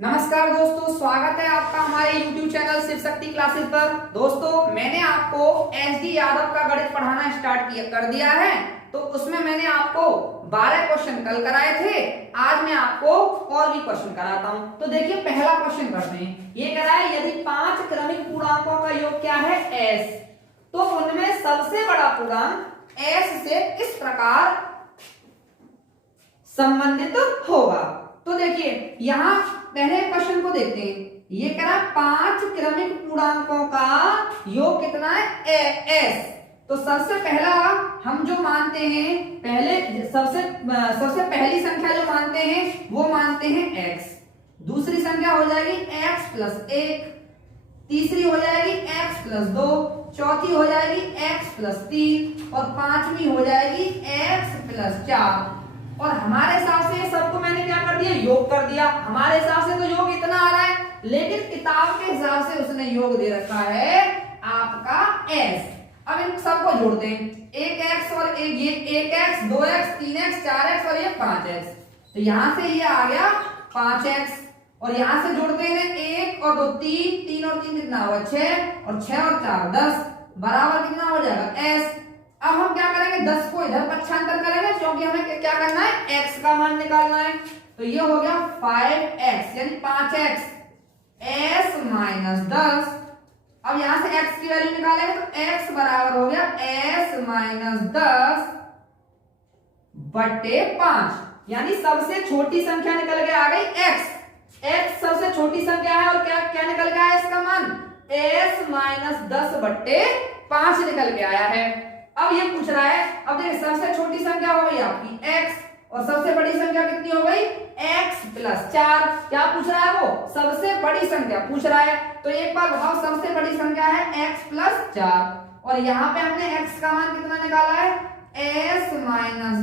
नमस्कार दोस्तों, स्वागत है आपका हमारे YouTube channel Shiv Shakti classes पर। दोस्तों, मैंने आपको SD यादव का गणित पढ़ाना स्टार्ट कर दिया है। तो उसमें मैंने आपको 12 क्वेश्चन कल कराए थे। आज मैं आपको और भी क्वेश्चन कराता हूं। तो देखिए, पहला क्वेश्चन करते हैं। ये कह रहा है यदि 5 क्रमिक पूर्णांकों का योग क्या है S, तो उनमें सबसे बड़ा पूर्णांक S से इस प्रकार संबंधित होगा। तो देखिए, यहां पहले क्वेश्चन को देखते हैं। ये कह रहा है 5 क्रमिक पूर्णांकों का योग कितना है S। तो सबसे पहला हम जो मानते हैं, सबसे पहली संख्या जो मानते हैं वो मानते हैं x। दूसरी संख्या हो जाएगी x प्लस 1, तीसरी हो जाएगी x प्लस 2, चौथी हो जाएगी x प्लस 3 और पांचवी हो जाएगी x प्लस 4। और हमारे हिसाब से सबको मैंने क्या कर दिया, योग कर दिया। हमारे हिसाब से तो योग इतना आ रहा है, लेकिन किताब के हिसाब से उसने योग दे रखा है आपका s। अब इन सबको जोड़ते हैं, 1x और ये 1x, 2x, 3x, 4x और ये 5x। तो यहां से ये आ गया 5x और यहां से जोड़ते हैं 1 और 2 3, 3 और 3 कितना होगा 6 और 6 और 4 10 बराबर कितना हो जाएगा s। अब हम क्या करेंगे, 10 को इधर पक्षांतर करेंगे क्योंकि हमें क्या करना है, x का मान निकालना है। तो ये हो गया 5x यानी 5x s माइनस 10। अब यहां से x की वैल्यू निकालेंगे तो x बराबर हो गया s माइनस 10 बटे 5, यानी सबसे छोटी संख्या निकल के आ गई x सबसे छोटी संख्या है और क्या क्या निकल के आया इसका मान, s माइनस 10 बट्टे 5 निकल के आया है। अब ये पूछ रहा है, अब देखिए सबसे छोटी संख्या हो गई आपकी x और सबसे बड़ी संख्या कितनी हो गई x प्लस 4। क्या पूछ रहा है, वो सबसे बड़ी संख्या पूछ रहा है। तो एक बार बताओ, सबसे बड़ी संख्या है x प्लस 4 और यहाँ पे हमने x का मान कितना निकाला है, s माइनस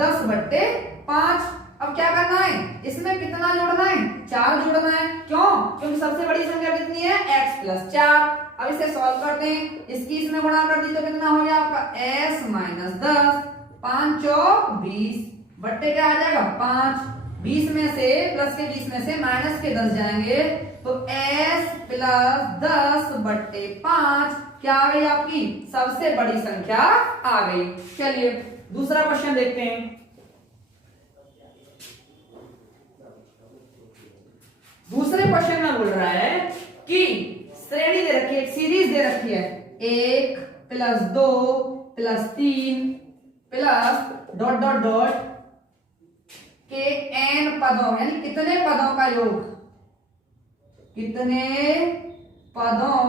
10 बट्टे 5। अब क्या करना है, इसमें कितना जोड़ना है, 4 जोड़ना है। क्यों, क्योंकि सबसे बड़ी संख्या कितनी है x प्लस 4। अब इसे सॉल्व करते हैं, इसकी इसमें गुणा कर दी तो कितना हो गया आपका s माइनस 10, 5 चौक 20 बट्टे क्या आ जाएगा 5। 20 में से प्लस के 20 में से माइनस के 10 जाएंगे तो s प्लस 10 बट्टे 5 क्या आ गई आपकी सबसे बड़ी संख्या आ गई। चलिए दूसरा क्वेश्चन देखते हैं। दूसरे क्वेश्चन में बोल रहा है कि श्रेणी दे रखी है, एक सीरीज दे रखी है, 1 plus 2 plus 3 plus dot dot dot के n पदों, यानी कितने पदों का योग, कितने पदों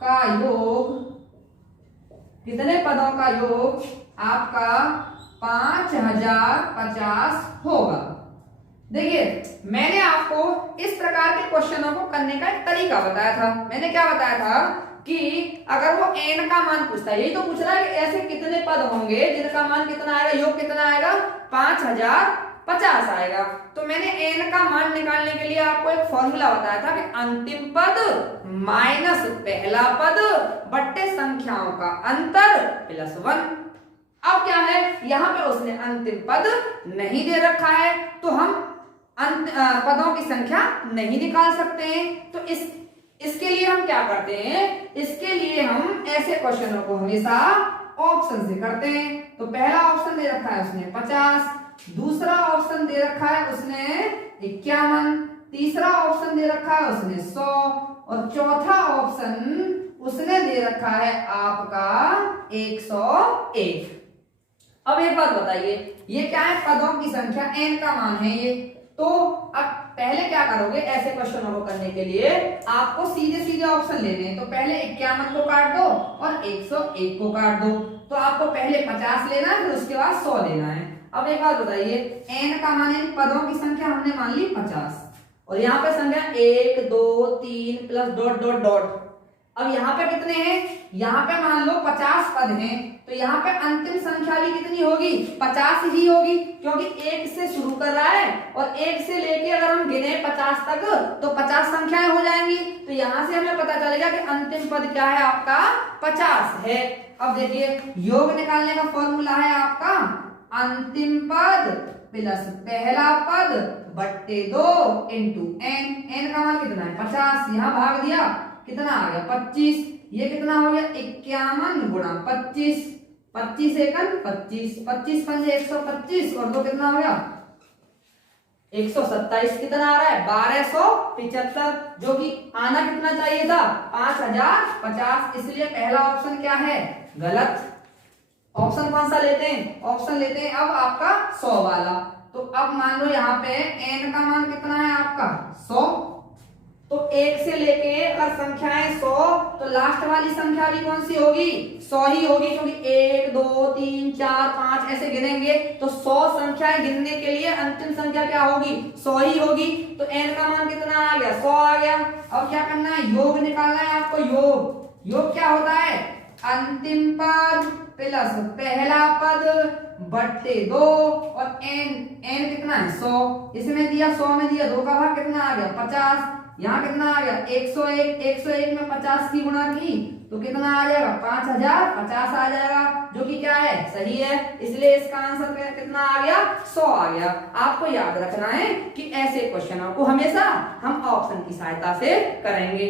का योग, कितने पदों का योग आपका 5050 होगा। देखिए, मैंने आपको इस प्रकार के क्वेश्चनों को करने का एक तरीका बताया था। मैंने क्या बताया था कि अगर वो n का मान पूछता है, यही तो पूछ रहा है कि ऐसे कितने पद होंगे जिनका मान कितना आएगा, योग कितना आएगा 5050 आएगा। तो मैंने n का मान निकालने के लिए आपको एक फॉर्मूला बताया था कि अंतिम पद माइनस पहला पद बट्टे संख्याओं का अंतर प्लस 1। अब क्या है, यहां पे उसने अंतिम पद नहीं दे रखा है तो हम पदों की संख्या नहीं निकाल सकते हैं। तो इसके लिए हम क्या करते हैं, इसके लिए हम ऐसे क्वेश्चनों को हमेशा ऑप्शन से करते हैं। तो पहला ऑप्शन दे रखा है उसने 50, दूसरा ऑप्शन दे रखा है उसने 51, तीसरा ऑप्शन दे रखा है उसने 100 और चौथा ऑप्शन उसने दे रखा है आपका 101। अब एक बात बताइए, ये क्या है, पदों की संख्या n का मान है ये। तो अब पहले क्या करोगे, ऐसे क्वेश्चनों को करने के लिए आपको सीधे सीधे ऑप्शन लेने हैं। तो पहले 51 को काट दो और 101 को काट दो। तो आपको पहले 50 लेना है, फिर उसके बाद 100 लेना है। अब एक बात बताइए, n का मान यानी पदों की संख्या हमने मान ली 50 और यहाँ पे संख्या 1 2 3 प्लस डॉट डॉट डॉट। अब यहाँ पे कितने हैं, यहाँ पे मान लो 50 पद हैं, तो यहाँ पे अंतिम संख्या भी कितनी होगी 50 ही होगी, क्योंकि 1 से शुरू कर रहा है और 1 से लेके अगर हम गिने 50 तक तो 50 संख्याएं हो जाएंगी। तो यहाँ से हमें पता चलेगा कि अंतिम पद क्या है आपका 50 है। अब देखिए, योग निकालने का फॉर्मूला है आपका अंतिम पद प्लस पहला पद बट्टे 2 इंटू एन। एन का मान कितना है 50, यहाँ भाग दिया कितना आ गया 25, ये कितना हो गया 51 गुणा 25, 25 एकन 25, 25 पंजे 125 और 2 कितना हो गया 127, कितना आ रहा है 1275, जो कि आना कितना चाहिए था 5050, इसलिए पहला ऑप्शन क्या है गलत। ऑप्शन कौन सा लेते हैं, ऑप्शन लेते हैं अब आपका 100 वाला। तो अब मान लो यहाँ पे n का मान कितना है आपका 100, तो 1 से लेके अगर संख्याएं 100 तो लास्ट वाली संख्या भी कौन सी होगी 100 ही होगी, क्योंकि 1 2 3 4 5 ऐसे गिनेंगे तो 100 संख्याएं गिनने के लिए अंतिम संख्या क्या होगी 100 ही होगी। तो n का मान कितना आ गया 100 आ गया। अब क्या करना है योग निकालना है आपको। योग योग क्या होता है अंतिम पद प्लस पहला पद बट्टे 2 और n कितना है 100, इसमें दिया 100 में दिया 2 का भाग कितना आ गया 50, यहाँ कितना आ गया 101, 101 में 50 की गुणा की तो कितना आ जाएगा 5050 आ जाएगा, जो कि क्या है सही है, इसलिए इसका आंसर कितना आ गया 100 आ गया। आपको याद रखना है कि ऐसे क्वेश्चनों को हमेशा हम ऑप्शन की सहायता से करेंगे।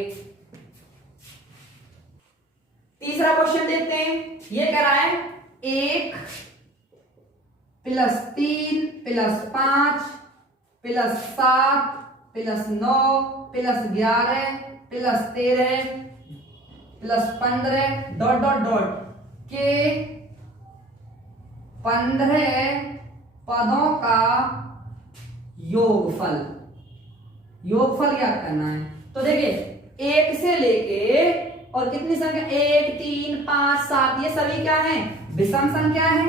तीसरा क्वेश्चन देखते हैं, ये कह रहा है 1 plus 3 plus 5 plus 7 plus 9 plus 11 plus 13 plus 15 dot dot dot के 15 पदों का योगफल। योगफल क्या करना है, तो देखिए 1 से लेके और कितनी संख्या 1 3 5 7 ये सभी क्या हैं विषम संख्या है।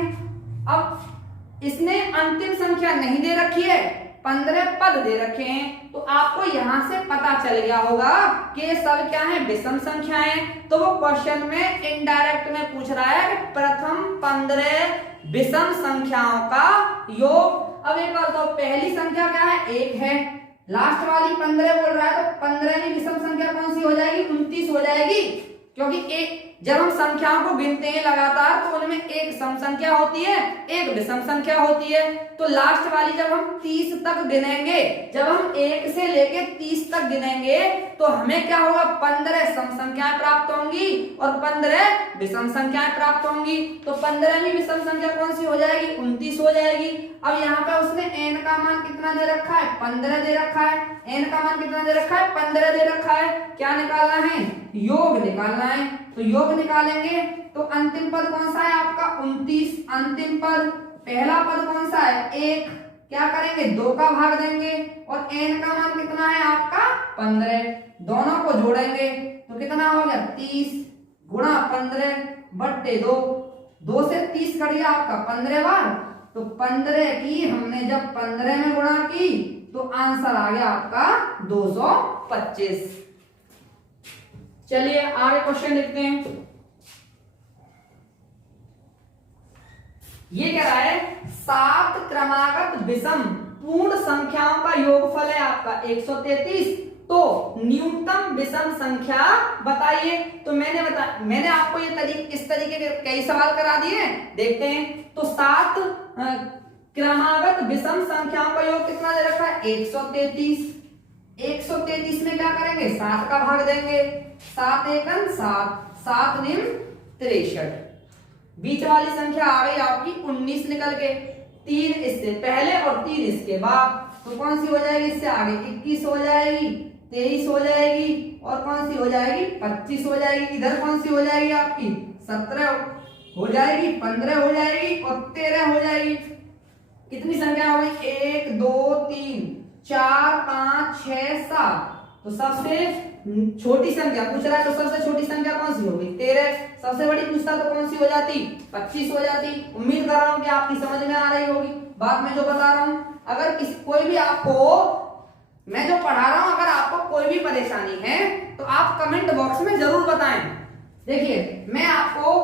अब इसने अंतिम संख्या नहीं दे रखी है, 15 पद दे रखे हैं, तो आपको यहां से पता चल गया होगा कि ये सब क्या है विषम संख्याएं। तो वो क्वेश्चन में इनडायरेक्ट में पूछ रहा है कि प्रथम 15 विषम संख्याओं का योग। अब एक बार तो पहली संख्या क्या है 1 है, लास्ट वाली 15 बोल रहा है, तो 15वीं विषम संख्या कौन सी हो जाएगी 29 हो जाएगी, क्योंकि एक जब हम संख्याओं को गिनते हैं लगातार तो उनमें एक सम संख्या होती है एक विषम संख्या होती है। तो लास्ट वाली जब हम 30 तक गिनेंगे, जब हम 1 से लेके 30 तक गिनेंगे तो हमें क्या होगा 15 सम संख्याएं प्राप्त होंगी और 15 विषम संख्याएं प्राप्त होंगी। तो 15वीं विषम संख्या कौन सी हो जाएगी 29 हो जाएगी। अब यहाँ पे उसने n का मान कितना दे रखा है 15 दे रखा है, n का मान कितना दे रखा है 15 दे रखा है। क्या निकालना है योग निकालना है, तो योग निकालेंगे तो अंतिम पद कौन सा है आपका 29। अंतिम पद पहला पद कौन सा है 1, क्या करेंगे 2 का भाग देंगे और n का मान कितना है आपका 15, दोनों को जोड़ेंगे तो कितना हो गया 30 गुणा 15 बट्टे 2, 2 से 30 कट गया आपका 15 बार, तो 15 की हमने जब 15 में गुणा की तो आंसर आ गया आपका 225। चलिए आगे क्वेश्चन लिखते हैं। ये कह रहा है 7 क्रमागत विषम पूर्ण संख्याओं का योगफल है आपका 133, तो न्यूनतम विषम संख्या बताइए। तो मैंने आपको ये इस तरीके के कई सवाल करा दिए हैं, देखते हैं। तो 7 क्रमागत विषम संख्याओं का योग कितना दे रखा है 133। 133 में क्या करेंगे 7 का भाग देंगे, 7 एकम 7, 7 निम 63। बीच वाली संख्या आ गई आपकी 19 निकल के, 3 इससे पहले और 3 इसके बाद, तो कौन सी हो जाएगी इससे आगे 21 हो जाएगी, 23 हो जाएगी और कौन सी हो जाएगी 25 हो जाएगी। इधर कौन सी हो जाएगी आपकी 17 हो जाएगी, 15 हो जाएगी और 13 हो जाएगी। कितनी संख्या हो गई 1 2 3 4 5 6 7, तो सबसे छोटी संख्या पूछ रहा है तो सबसे छोटी संख्या कौन सी होगी 13, सबसे बड़ी पूछता तो कौन सी हो जाती 25 हो जाती। उम्मीद कर रहा हूं कि आपकी समझ में आ रही होगी बात मैं जो बता रहा हूं। अगर कोई भी आपको मैं जो पढ़ा रहा हूं अगर आपको कोई भी परेशानी है तो आप कमेंट बॉक्स में जरूर बताएं। देखिए मैं आपको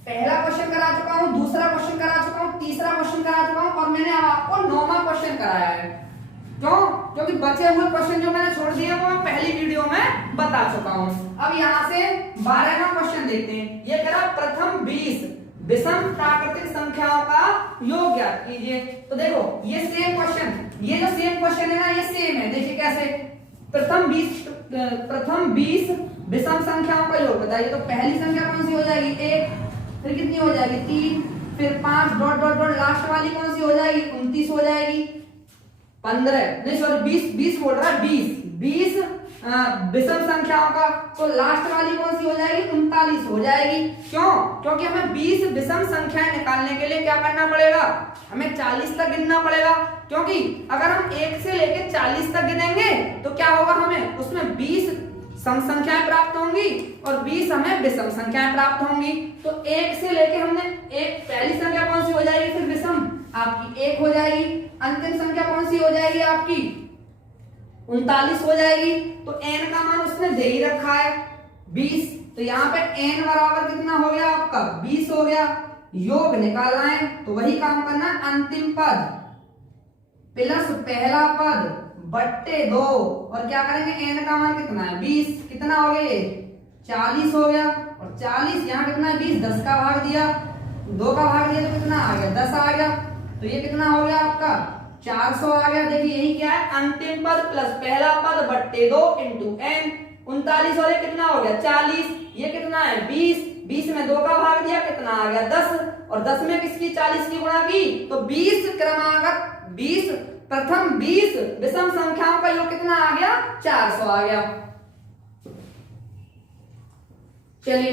पहला क्वेश्चन करा चुका हूं, दूसरा क्वेश्चन करा चुका हूं, तीसरा क्वेश्चन करा चुका हूं और मैंने अब आपको 9वां क्वेश्चन कराया है। क्यों? क्योंकि बचे हुए क्वेश्चन जो मैंने छोड़ दिए वो मैं पहली वीडियो में बता चुका हूं। अब यहां से 12वां क्वेश्चन देखते हैं। ये करा प्रथम 20 विषम प्राकृतिक संख्याओं का योग ज्ञात कीजिए। तो देखो ये सेम क्वेश्चन, ये जो सेम क्वेश्चन है ना ये सेम है। देखिए कैसे, प्रथम 20 विषम संख्याओं का योग बताइए। तो पहली संख्या कौन सी हो जाएगी 1, फिर कितनी हो जाएगी 3, फिर 5 डॉट डॉट डॉट लास्ट वाली कौन सी हो जाएगी 29 हो जाएगी, 15 नहीं सॉरी 20 बोल रहा है 20 विषम संख्याओं का। तो लास्ट वाली कौन सी हो जाएगी 39 हो जाएगी। क्यों? क्योंकि हमें 20 विषम संख्याएं निकालने के लिए क्या करना पड़ेगा, हमें 40 तक गिनना पड़ेगा। क्योंकि अगर हम 1 से लेकर 40 तक गिनेंगे तो क्या होगा, हमें उसमें 20 सम संख्याएं प्राप्त होंगी और 20 हमें विषम संख्याएं प्राप्त होंगी। तो 1 से लेके हमने एक पहली संख्या कौन सी हो जाएगी फिर विषम आपकी 1 हो जाएगी, अंतिम संख्या कौन सी हो जाएगी आपकी 39 हो जाएगी। तो n का मान उसने दे ही रखा है 20, तो यहाँ पे n बराबर कितना हो गया आपका 20 हो गया। योग निकालना है तो वही काम करना है, अंतिम पद प्लस पहला पद बट्टे 2 और क्या करेंगे n का मान कितना है 20, कितना हो गया 40 हो गया। और 40 यहाँ कितना है 20, 10 का भाग दिया, 2 का भाग दिया तो कितना आ गया 10 आ गया। तो ये कितना हो गया आपका 400 आ गया। देखिए यही क्या है, अंतिम पद प्लस पहला पद बट्टे 2 इंटू n। 39 और कितना हो गया 40, ये कितना है 20 में 2 का भाग दिया कितना आ गया 10 और 10 में किसकी 40 की गुणा की तो 20 क्रमागत 20 प्रथम 20 विषम संख्याओं का योग कितना आ गया 400 आ गया। चलिए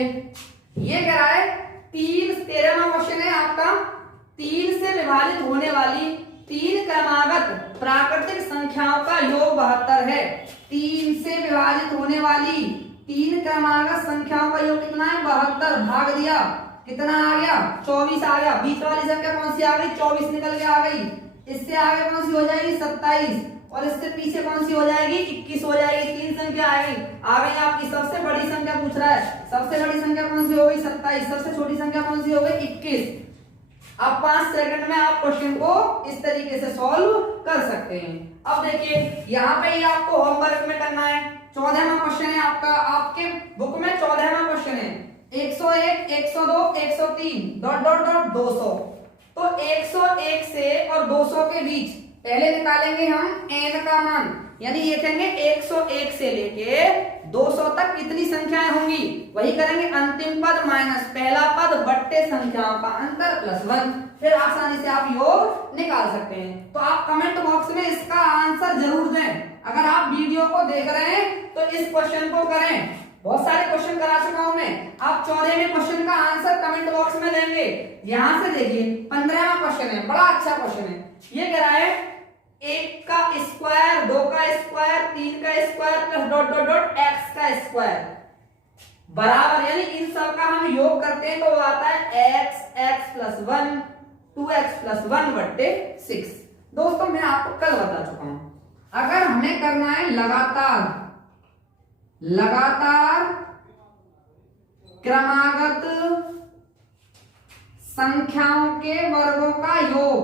ये कह रहा है 13वां क्वेश्चन है आपका, 3 से विभाजित होने वाली 3 क्रमागत प्राकृतिक संख्याओं का योग 72 है। 3 से विभाजित होने वाली 3 क्रमागत संख्याओं का योग कितना है 72, भाग दिया कितना आ गया 24 आ गया। बीच वाली संख्या कौन सी आ गई 24 निकल के आ गई, इससे आगे कौन सी हो जाएगी 27 और इससे पीछे कौन सी हो जाएगी 21 हो जाएगी। 3 संख्या आएगी, आ गई आपकी सबसे बड़ी संख्या पूछ रहा है, सबसे बड़ी संख्या कौन सी हो गई 27, सबसे छोटी संख्या कौन सी हो गई 21। अब 5 सेकंड में आप क्वेश्चन को इस तरीके से सॉल्व कर सकते हैं। अब देखिए यहाँ पे ये आपको होमवर्क में करना है, 14वां क्वेश्चन है आपका, आपके बुक में 14वां क्वेश्चन है 101 102 103 डॉट डॉट डॉट 200। तो 101 से और 200 के बीच पहले निकालेंगे हम n का मान, यानी ये कहेंगे 101 से लेके 200 तक कितनी संख्याएं होंगी, वही करेंगे अंतिम पद माइनस पहला पद बट्टे संख्याओं का अंतर प्लस 1। फिर आसानी से आप योग निकाल सकते हैं। तो आप कमेंट बॉक्स में इसका आंसर जरूर दें। अगर आप वीडियो को देख रहे हैं तो इस क्वेश्चन को करें, बहुत सारे क्वेश्चन करा चुका हूं मैं। आप 14वें क्वेश्चन का आंसर कमेंट बॉक्स में देंगे। यहां से देखिए 15वां क्वेश्चन है, बड़ा अच्छा क्वेश्चन है। ये कह रहा है 1 का स्क्वायर 2 का स्क्वायर 3 का square plus dot dot dot x का स्क्वायर बराबर, यानी इन सब का हम योग करते हैं तो वो आता है x प्लस 1 2x प्लस 1 बट्टे 6। दोस्तों मैं आपको कल बता चुका हूं, अगर हमें करना है लगातार क्रमागत संख्याओं के वर्गों का योग,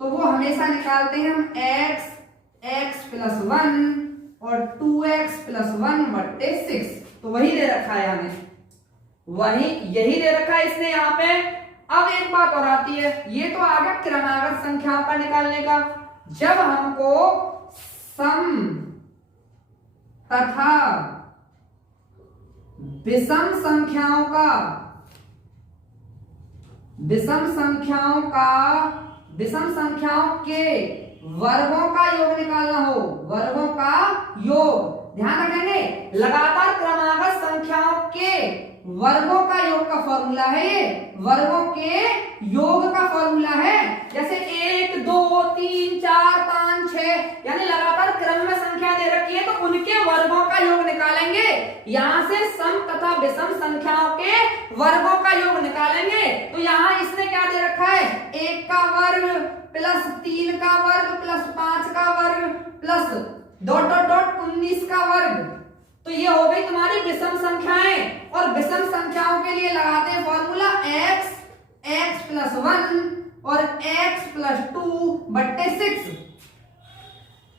तो वो हमेशा निकालते हैं हम x प्लस 1 और 2x प्लस 1 बट्टे 6। तो वही दे रखा है हमें, वही यही दे रखा है इसने यहाँ पे। अब एक बात और आती है, ये तो आ गया क्रमागत संख्याओं का निकालने का। जब हमको सम तथा विषम संख्याओं के वर्गों का योग निकालना हो, वर्गों का योग, ध्यान रखेंगे लगातार क्रमागत संख्याओं के वर्गों का योग का फॉर्मूला है, ये वर्गों के योग का फॉर्मूला है। जैसे 1 2 3 4 5 6 यानी लगातार क्रम में संख्या दे रखी है तो उनके वर्गों का योग निकालेंगे। यहां से सम तथा विषम संख्याओं के वर्गों का योग निकालेंगे। तो यहाँ इसने क्या दे रखा है 1 का वर्ग प्लस 3 का वर्ग प्लस 5 का वर्ग प्लस डॉट डॉट डॉट 19 का वर्ग। तो ये हो गई तुम्हारी विषम संख्याएं, और विषम संख्याओं के लिए लगाते हैं फॉर्मूला x प्लस 1 और x प्लस 2 बट्टे 6।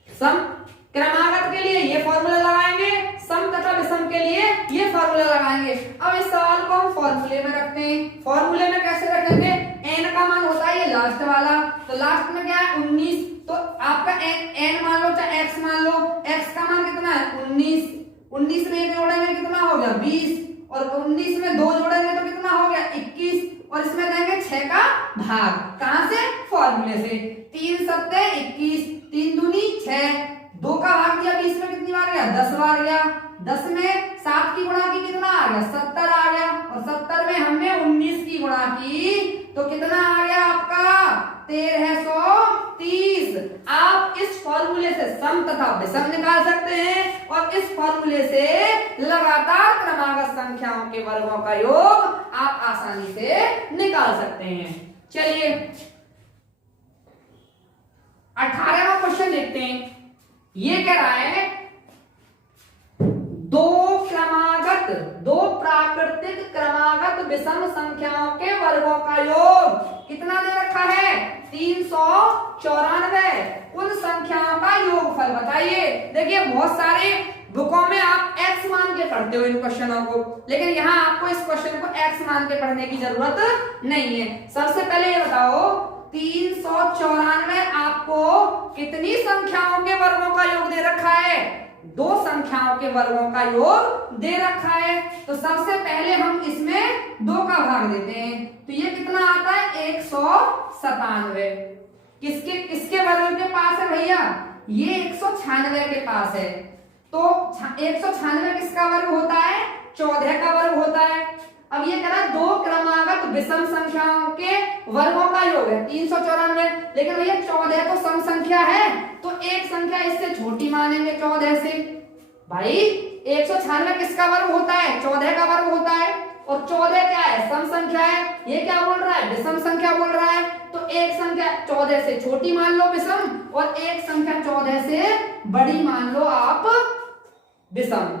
सम क्रमागत के लिए ये फॉर्मूला लगाएंगे, सम तथा विषम के लिए ये फॉर्मूला लगाएंगे। अब इस सवाल को हम फॉर्मूले में रखते हैं। फॉर्मूले में कैसे रखेंगे, एन का मान होता है ये लास्ट वाला, तो लास्ट में क्या है 19, तो आपका एन मान लो चाहे एक्स मान लो, एक्स का मान कितना है 19, 19 में एक जोड़ेंगे कितना हो गया 20, और 19 में 2 जोड़ेंगे तो कितना हो गया 21, और इसमें देंगे 6 का भाग, कहां से फॉर्मूले से, 3 सत्ते 21, 3 दूनी 6, 2 का भाग दिया 20 में कितनी बार गया 10 बार गया, 10 में 7 की गुणा की कितना आ गया 70 आ गया, और 70 में हमने 19 की गुणा की तो कितना आ गया आपका 1330। आप इस फॉर्मूले से सम तथा विषम निकाल सकते हैं, और इस फॉर्मूले से लगातार क्रमागत संख्याओं के वर्गों का योग आप आसानी से निकाल सकते हैं। चलिए 18वां क्वेश्चन देखते हैं। ये कह रहा है दो प्राकृतिक क्रमागत विषम संख्याओं के वर्गों का योग कितना दे रखा है 394, उन संख्याओं का योगफल बताइए। देखिए बहुत सारे बुकों में आप x मान के पढ़ते हो इन क्वेश्चनों को, लेकिन यहाँ आपको इस क्वेश्चन को x मान के पढ़ने की जरूरत नहीं है। सबसे पहले ये बताओ 394 आपको कितनी संख्याओं के वर्गों का योग दे रखा है, 2 संख्याओं के वर्गों का योग दे रखा है। तो सबसे पहले हम इसमें 2 का भाग देते हैं, तो ये कितना आता है 197, किसके किसके वर्ग के पास है भैया, ये 196 के पास है। तो 196 किसका वर्ग होता है 14 का वर्ग होता है। अब ये कह रहा है 2 क्रमागत विषम संख्याओं के वर्गों का योग है 394, लेकिन भैया 14 तो सम संख्या है, तो एक संख्या इससे छोटी मानेंगे 14 से। भाई 196 किसका वर्ग होता है 14 का वर्ग होता है, और 14 क्या है सम संख्या है, ये क्या बोल रहा है विषम संख्या बोल रहा है। तो एक संख्या 14 से छोटी मान लो विषम, और एक संख्या 14 से बड़ी मान लो आप विषम।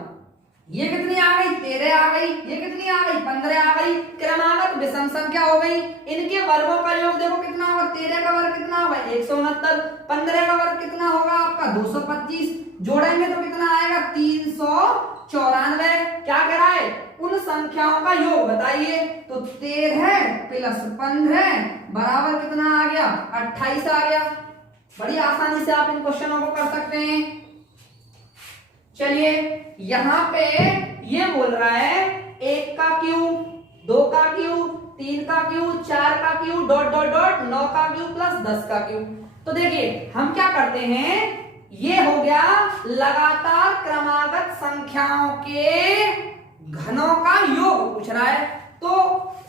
ये कितनी आ गई 13 आ गई, ये कितनी आ गई 15 आ गई, क्रमागत विषम संख्या हो गई। इनके वर्गों का योग देखो कितना होगा, 13 का वर्ग कितना होगा 169, 15 का वर्ग कितना होगा आपका 225, जोड़ेंगे तो कितना आएगा 394। क्या कह रहा है उन संख्याओं का योग बताइए, तो 13 प्लस 15 बराबर कितना आ गया 28 आ गया। बड़ी आसानी से आप इन क्वेश्चनों को कर सकते हैं। चलिए यहाँ पे ये बोल रहा है 1 का क्यूब, 2 का क्यूब, 3 का क्यूब, 4 का क्यूब, डॉट डॉट डॉट 9 का क्यूब प्लस 10 का क्यूब। तो देखिए हम क्या करते हैं, ये हो गया लगातार क्रमागत संख्याओं के घनों का योग पूछ रहा है। तो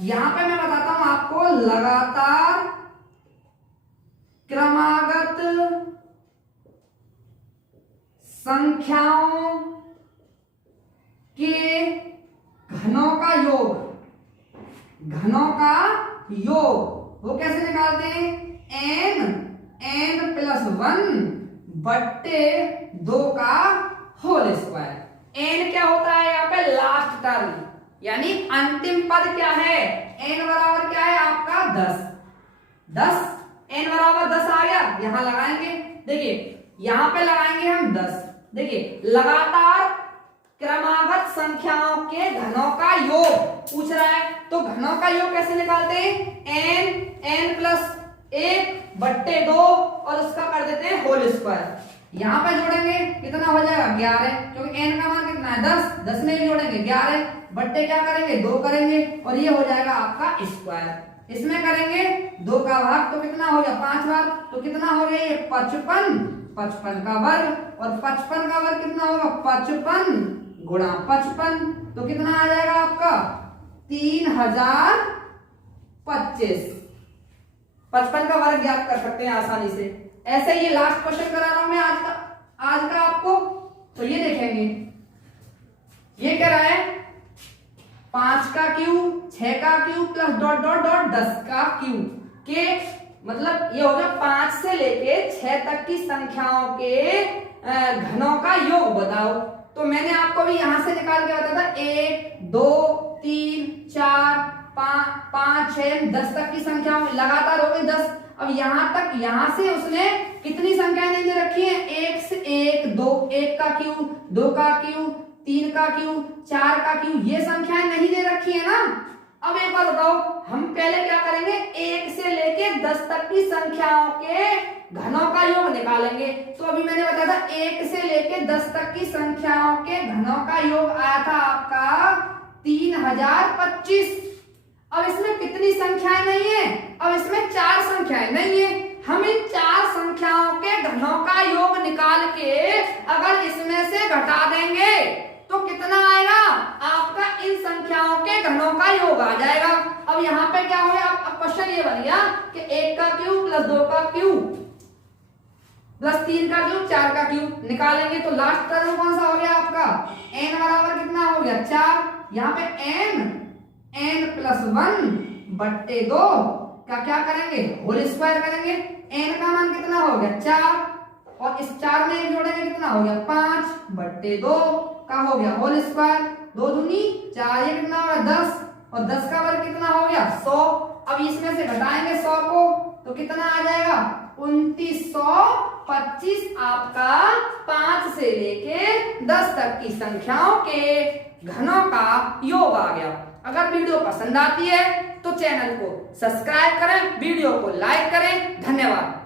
यहां पे मैं बताता हूं आपको लगातार क्रमागत संख्याओं के घनों का योग, घनों का योग वो कैसे निकालते हैं, n प्लस 1 बट्टे 2 का होल स्क्वायर। n क्या होता है यहाँ पे लास्ट टर्म, यानी अंतिम पद क्या है, n बराबर क्या है आपका 10, n बराबर 10 आ गया। यहां लगाएंगे, देखिए यहां पे लगाएंगे हम 10। देखिए लगातार क्रमागत संख्याओं के घनों का योग पूछ रहा है, तो घनों का योग कैसे निकालते हैं, n प्लस 1 बट्टे 2 और उसका कर देते हैं होल स्क्वायर। यहां पे जोड़ेंगे कितना हो जाएगा 11, क्योंकि n का मान कितना है 10, 10 में भी जोड़ेंगे 11 बट्टे क्या करेंगे 2 करेंगे, और ये हो जाएगा आपका स्क्वायर। इसमें करेंगे 2 का भाग तो कितना हो गया 5 बार, तो कितना हो गया ये 55, 55 का वर्ग, और 55 का वर्ग कितना होगा 55 गुणा 55, तो कितना आ जाएगा आपका 3025। 55 का वर्ग ज्ञात कर सकते हैं आसानी से। ऐसे ही लास्ट क्वेश्चन करा रहा हूं मैं आज का आपको। तो ये देखेंगे, ये कह रहा है 5 का क्यूब, 6 का cube plus dot dot dot 10 का क्यूब के मतलब ये होगा 5 से लेके 6 तक की संख्याओं के घनों का योग बताओ। तो मैंने आपको भी यहां से निकाल के बताया था 1 2 3 4 5 6 10 तक की संख्या लगातार हो गई 10। अब यहां तक, यहां से उसने कितनी संख्याएं नहीं दे रखी है, 1 से 1 2, 1 का क्यूब, 2 का क्यूब, 3 का क्यूब, 4 का क्यूब, ये संख्याएं नहीं दे रखी है ना। अब एक बार बताओ, हम पहले क्या करेंगे, 1 से लेके 10 तक की संख्याओं के घनों का योग निकालेंगे। तो अभी मैंने बताया था 1 से लेके 10 तक की संख्याओं के घनों का योग आया था आपका 3025। अब इसमें कितनी संख्याएं नहीं है, अब इसमें 4 संख्याएं नहीं है। हम इन 4 संख्याओं के घनों का योग निकाल के अगर इसमें से घटा देंगे तो कितना आएगा, आपका इन संख्याओं के घनों का योग आ जाएगा। अब यहाँ पे क्या हो गया, अब क्वेश्चन ये बन गया कि 1 का क्यूब प्लस 2 का क्यूब प्लस 3 का क्यूब 4 का क्यूब निकालेंगे तो लास्ट टर्म कौन सा हो गया आपका, n बराबर कितना हो गया 4। यहाँ पे n प्लस 1 बट्टे 2 का क्या करेंगे, होल स्क्वायर करेंगे। n का मान कितना हो गया 4 और इस 4 में 1 जोड़ेंगे कितना हो गया 5 बट्टे 2 का हो गया होल स्क्वायर। 2 दूनी 4, ये कितना हो गया 10 और 10 का वर्ग कितना हो गया 100। अब इसमें से घटाएंगे 100 को तो कितना आ जाएगा 2925। आपका 5 से लेके 10 तक की संख्याओं के घनों का योग आ गया। अगर वीडियो पसंद आती है तो चैनल को सब्सक्राइब करें, वीडियो को लाइक करें। धन्यवाद।